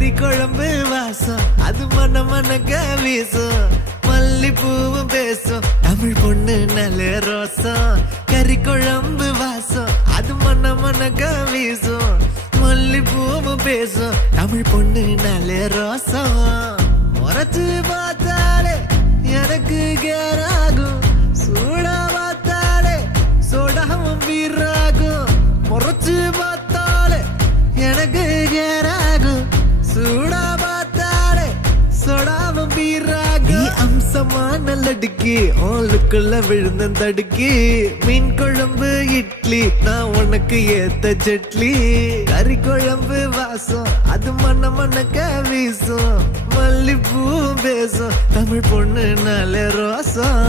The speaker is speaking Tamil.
கறி குழம்பு வாசம் அது மன மனக்க வீசும் மல்லிப்பூவும் பேசும் தமிழ் பொண்ணு நல்ல ரோசம் கறி குழம்பு வாசம் அது மன மனக்க வீசும் மல்லிப்பூவும் பேசும் தமிழ் பொண்ணு நல்ல ரோசம் முறைச்சு பார்த்தாலே எனக்கு கேராகும் சூடா பார்த்தாலே சோடாவும் வீராகும் முறைச்சு பார்த்தாலே எனக்கு கேராகும் சூடா பார்த்தாலே சோடாவும் வீராகும் அம்சமான லடுக்கி ஆளுக்குள்ள விழுந்த தடுக்கி மீன் குழம்பு இட்லி நான் உனக்கு ஏத்த சட்லி கறி குழம்பு வாசம் அது மன மனக்க வீசும் மல்லிப்பூ பேசும் தமிழ் பொண்ணு நல்ல ரோசம்